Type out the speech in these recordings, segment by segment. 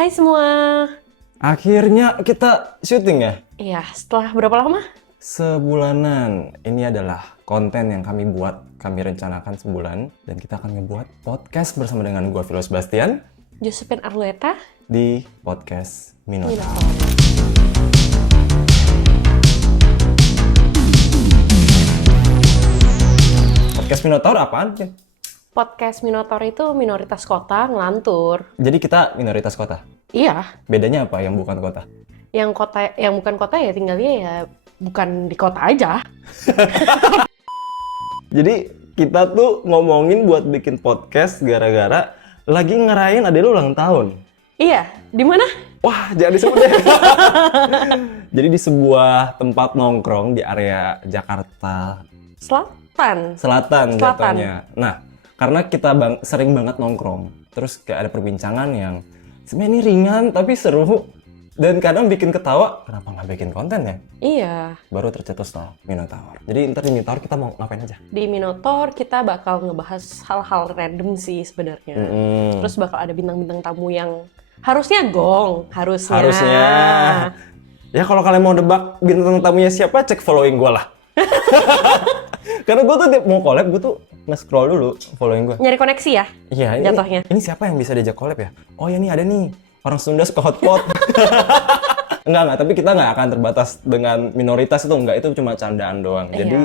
Hai semua. Akhirnya kita syuting ya? Iya, setelah berapa lama? Sebulanan. Ini adalah konten yang kami buat, kami rencanakan sebulan. Dan kita akan ngebuat podcast bersama dengan gue, Philo Sebastian. Josephine Arlueta. Di podcast Minotaur. Podcast Minotaur apaan? Podcast Minotaur itu minoritas kota ngelantur. Jadi kita minoritas kota? Iya. Bedanya apa yang bukan kota? Yang bukan kota ya tinggalnya ya bukan di kota aja. Jadi kita tuh ngomongin buat bikin podcast gara-gara lagi ngerayain adek lu ulang tahun. Iya, di mana? Wah, jangan disebut deh. Jadi di sebuah tempat nongkrong di area Jakarta Selatan jatuhnya. Nah, karena kita sering banget nongkrong, terus kayak ada perbincangan yang sebenarnya ini ringan tapi seru dan kadang bikin ketawa. Kenapa nggak bikin konten ya? Iya. Baru tercetuslah Minotaur. Jadi ntar di Minotaur kita mau ngapain aja? Di Minotaur kita bakal ngebahas hal-hal random sih sebenarnya. Terus bakal ada bintang-bintang tamu yang harusnya harusnya. Ya kalau kalian mau debak bintang tamunya siapa, cek following gue lah. Karena gue tuh tiap mau collab, gue tuh nge-scroll dulu following gue. Nyari koneksi ya? Iya, jatuhnya. Ini siapa yang bisa diajak collab ya? Oh ya nih ada nih, orang Sunda suka hotpot. Enggak, tapi kita nggak akan terbatas dengan minoritas itu, enggak, itu cuma candaan doang. Iya. Jadi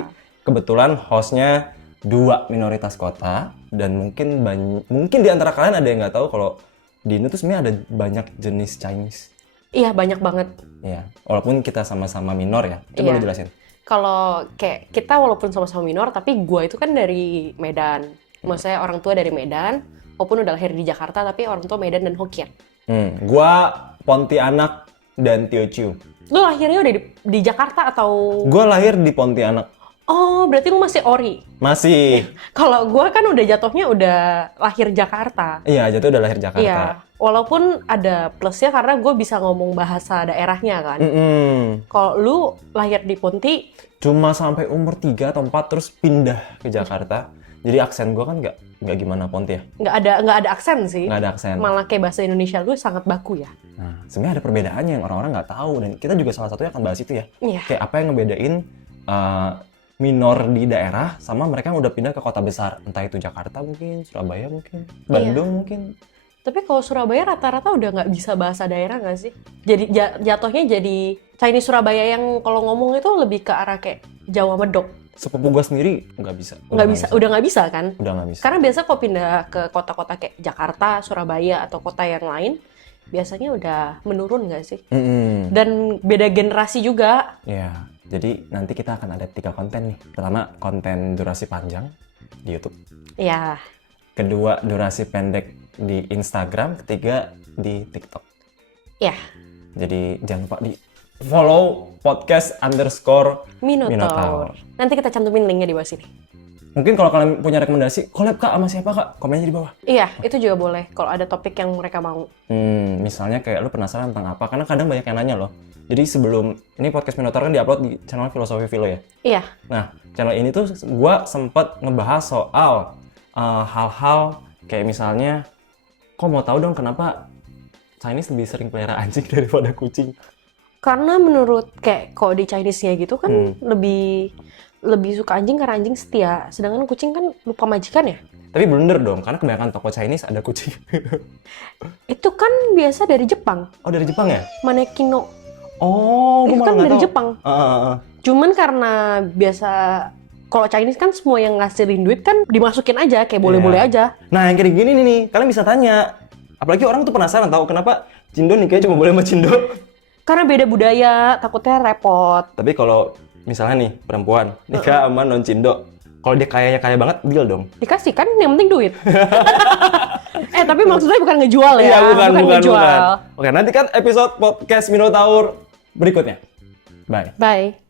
kebetulan hostnya 2 minoritas kota, dan mungkin di antara kalian ada yang nggak tahu kalau di Indo tuh sebenarnya ada banyak jenis Chinese. Iya, banyak banget. Iya, walaupun kita sama-sama minor ya. Coba lu jelasin. Kalau kayak kita walaupun sama-sama minor, tapi gue itu kan dari Medan. Maksudnya orang tua dari Medan, walaupun udah lahir di Jakarta, tapi orang tua Medan dan Hokkien. Gua Pontianak dan Teochew. Lu lahirnya udah di Jakarta atau? Gua lahir di Pontianak. Oh, berarti lu masih ori? Masih. Kalau gue kan udah jatuhnya udah lahir Jakarta. Iya, jatuh udah lahir Jakarta. Iya, walaupun ada plusnya karena gue bisa ngomong bahasa daerahnya kan. Kalau lu lahir di Ponti? Cuma sampai umur 3 atau 4 terus pindah ke Jakarta. Jadi aksen gue kan nggak gimana Ponti ya. Nggak ada aksen sih. Nggak ada aksen. Malah kayak bahasa Indonesia lu sangat baku ya. Nah, sebenarnya ada perbedaannya yang orang-orang nggak tahu. Dan kita juga salah satunya akan bahas itu ya. Iya. Kayak apa yang ngebedain minor di daerah sama mereka yang udah pindah ke kota besar. Entah itu Jakarta mungkin, Surabaya mungkin, Bandung mungkin. Tapi kalau Surabaya rata-rata udah nggak bisa bahasa daerah nggak sih? Jadi jatuhnya jadi Chinese Surabaya yang kalau ngomong itu lebih ke arah kayak Jawa Medok. Sepupu gue sendiri nggak bisa. Udah nggak bisa kan? Udah nggak bisa. Karena biasa kalau pindah ke kota-kota kayak Jakarta, Surabaya, atau kota yang lain, biasanya udah menurun nggak sih? Dan beda generasi juga. Iya, jadi nanti kita akan ada 3 konten nih. Pertama, konten durasi panjang di YouTube. Iya. Kedua, durasi pendek di Instagram. Ketiga, di TikTok. Iya. Jadi jangan lupa di follow podcast_Minotaur. Nanti kita cantumin linknya di bawah sini. Mungkin kalau kalian punya rekomendasi, collab Kak sama siapa Kak? Komennya di bawah. Iya, itu juga boleh kalau ada topik yang mereka mau. Misalnya kayak lu penasaran tentang apa, karena kadang banyak yang nanya loh. Jadi sebelum, ini podcast Minotaur kan diupload di channel Filosofi Philo ya? Iya. Nah, channel ini tuh gua sempet ngebahas soal hal-hal kayak misalnya, kok mau tahu dong kenapa Chinese lebih sering pelihara anjing daripada kucing? Karena menurut kayak kalau di Chinese-nya gitu kan lebih suka anjing karena anjing setia, sedangkan kucing kan lupa majikan ya. Tapi blunder dong, karena kebanyakan toko Chinese ada kucing. Itu kan biasa dari Jepang. Oh, dari Jepang ya? Manekino. Oh, gue Itu malah kan nggak dari tahu. Jepang. Cuman karena biasa kalau Chinese kan semua yang ngasilin duit kan dimasukin aja, kayak boleh-boleh aja. Nah, yang kayak gini nih, kalian bisa tanya. Apalagi orang tuh penasaran tahu kenapa Cindo nikahnya cuma boleh sama Cindo. Karena beda budaya, takutnya repot. Tapi kalau misalnya nih perempuan nikah sama non Cindo, kalau dia kaya banget, deal dong. Dikasih kan, yang penting duit. Tapi maksudnya bukan ngejual ya. Iya, bukan ngejual. Oke, nanti kan episode podcast Minotaur berikutnya. Bye. Bye.